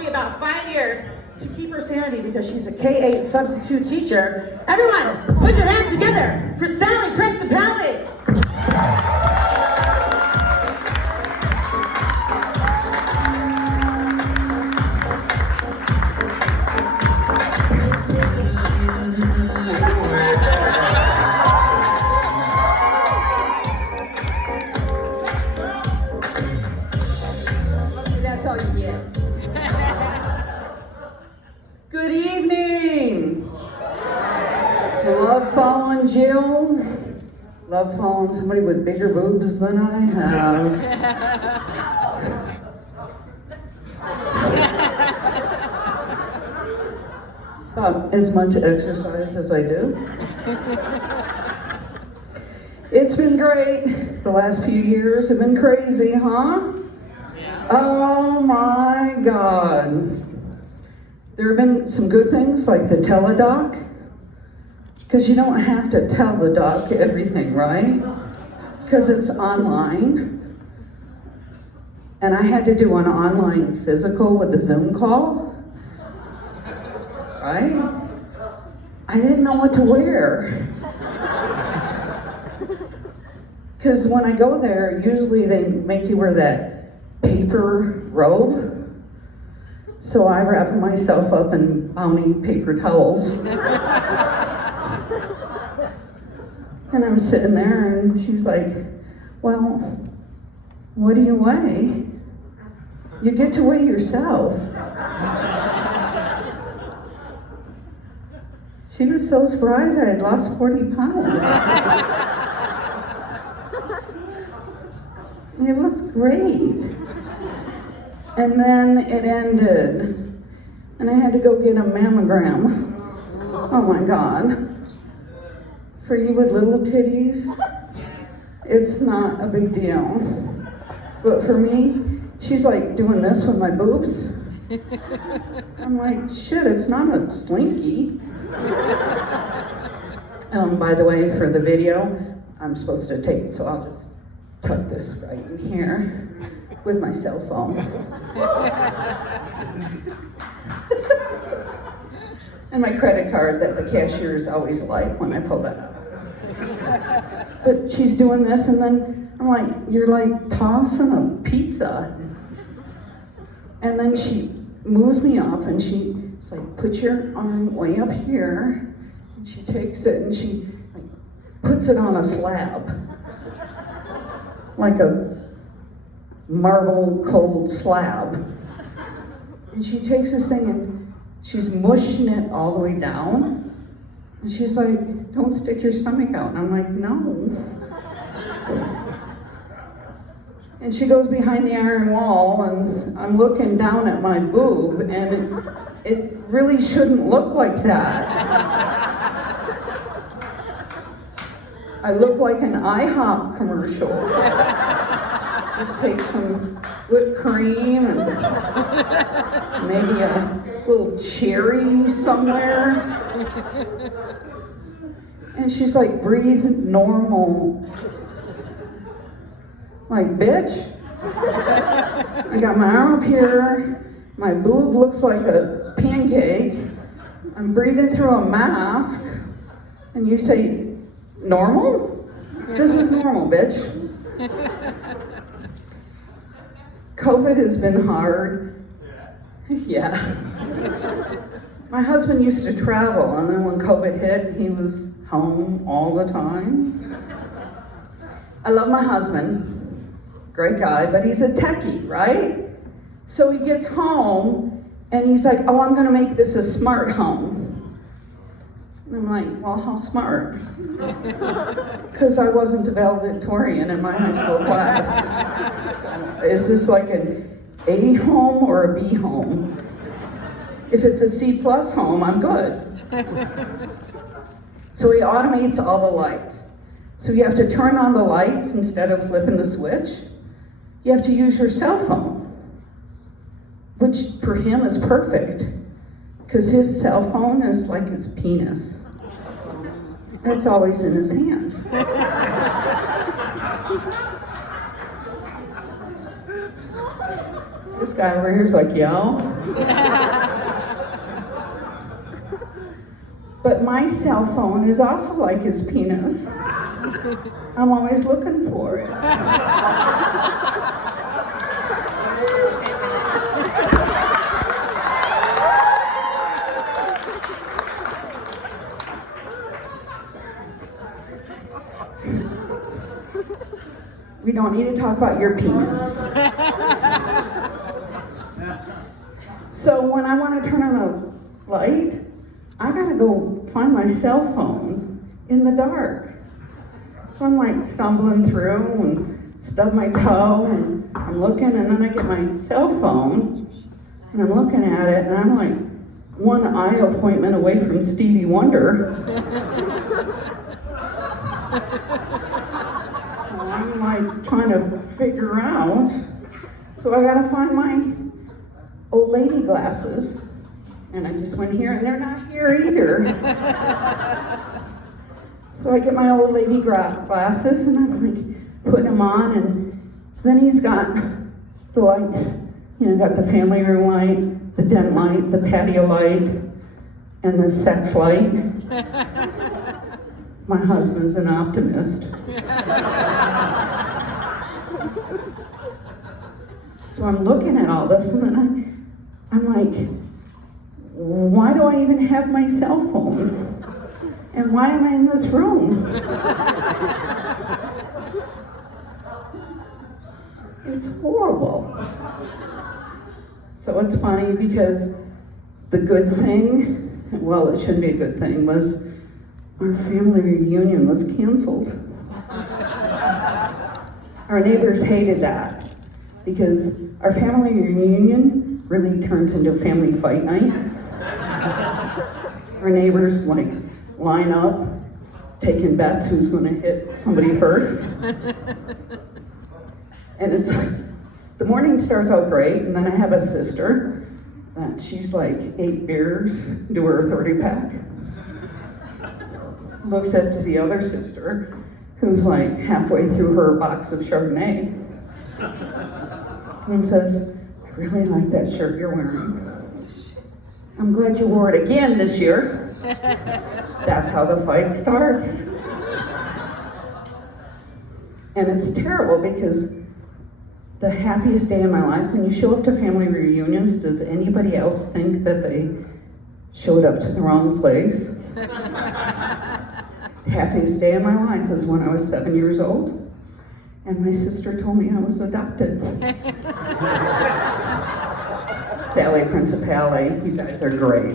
me about 5 years to keep her sanity because she's a K-8 substitute teacher. Everyone, put your hands together for Sally Principali. That's all you get. Good evening. Love following Jill. Love following somebody with bigger boobs than I have. As much exercise as I do. It's been great. The last few years have been crazy, huh? Oh my God. There have been some good things like the teledoc, because you don't have to tell the doc everything, right? Because it's online. And I had to do an online physical with a Zoom call, right? I didn't know what to wear. Because when I go there, usually they make you wear that paper robe. So I wrap myself up in Bounty paper towels. And I'm sitting there and she's like, well, what do you weigh? You get to weigh yourself. She was so surprised I had lost 40 pounds. It was great. And then it ended, and I had to go get a mammogram. Oh my God. For you with little titties, it's not a big deal. But for me, she's like doing this with my boobs. I'm like, shit, it's not a slinky. By the way, for the video, I'm supposed to tape, so I'll just tuck this right in here with my cell phone. And my credit card that the cashiers always like when I pull that up. But she's doing this, and then I'm like, you're like tossing a pizza. And then she moves me up, and she's like, put your arm way up here. And she takes it, and she like, puts it on a slab. Like a marble cold slab. And she takes this thing and she's mushing it all the way down. And she's like, don't stick your stomach out. And I'm like, no. And she goes behind the iron wall and I'm looking down at my boob and it really shouldn't look like that. I look like an IHOP commercial. Just take some whipped cream and maybe a little cherry somewhere. And she's like, breathe normal. Like, bitch. I got my arm up here. My boob looks like a pancake. I'm breathing through a mask. And you say, normal? This is normal, bitch. COVID has been hard. Yeah. My husband used to travel, and then when COVID hit, he was home all the time. I love my husband. Great guy, but he's a techie, right? So he gets home, and he's like, oh, I'm gonna make this a smart home. And I'm like, well, how smart? Because I wasn't a valedictorian in my high school class. Is this like an A home or a B home? If it's a C+ home, I'm good. So he automates all the lights. So you have to turn on the lights instead of flipping the switch. You have to use your cell phone, which for him is perfect, because his cell phone is like his penis. It's always in his hand. This guy over here is like, yeah. But my cell phone is also like his penis. I'm always looking for it. We don't need to talk about your penis. So when I want to turn on a light, I gotta go find my cell phone in the dark. So I'm like stumbling through and stub my toe and I'm looking, and then I get my cell phone and I'm looking at it, and I'm like one eye appointment away from Stevie Wonder. I'm like trying to figure out. So I gotta find my old lady glasses. And I just went here, and they're not here either. So I get my old lady glasses, and I'm like putting them on, and then he's got the lights. You know, got the family room light, the den light, the patio light, and the sex light. My husband's an optimist. So I'm looking at all this, and then I'm like, why do I even have my cell phone? And why am I in this room? It's horrible. So it's funny because the good thing, well, it shouldn't be a good thing, was our family reunion was canceled. Our neighbors hated that because our family reunion really turns into family fight night. Our neighbors like line up, taking bets who's going to hit somebody first. And it's the morning starts out great, and then I have a sister that she's like 8 beers to her 30-pack. Looks at the other sister who's like halfway through her box of Chardonnay and says, I really like that shirt you're wearing. I'm glad you wore it again this year. That's how the fight starts. And it's terrible because the happiest day of my life, when you show up to family reunions, does anybody else think that they showed up to the wrong place? The happiest day of my life was when I was 7 years old, and my sister told me I was adopted. Sally Principale, you guys are great.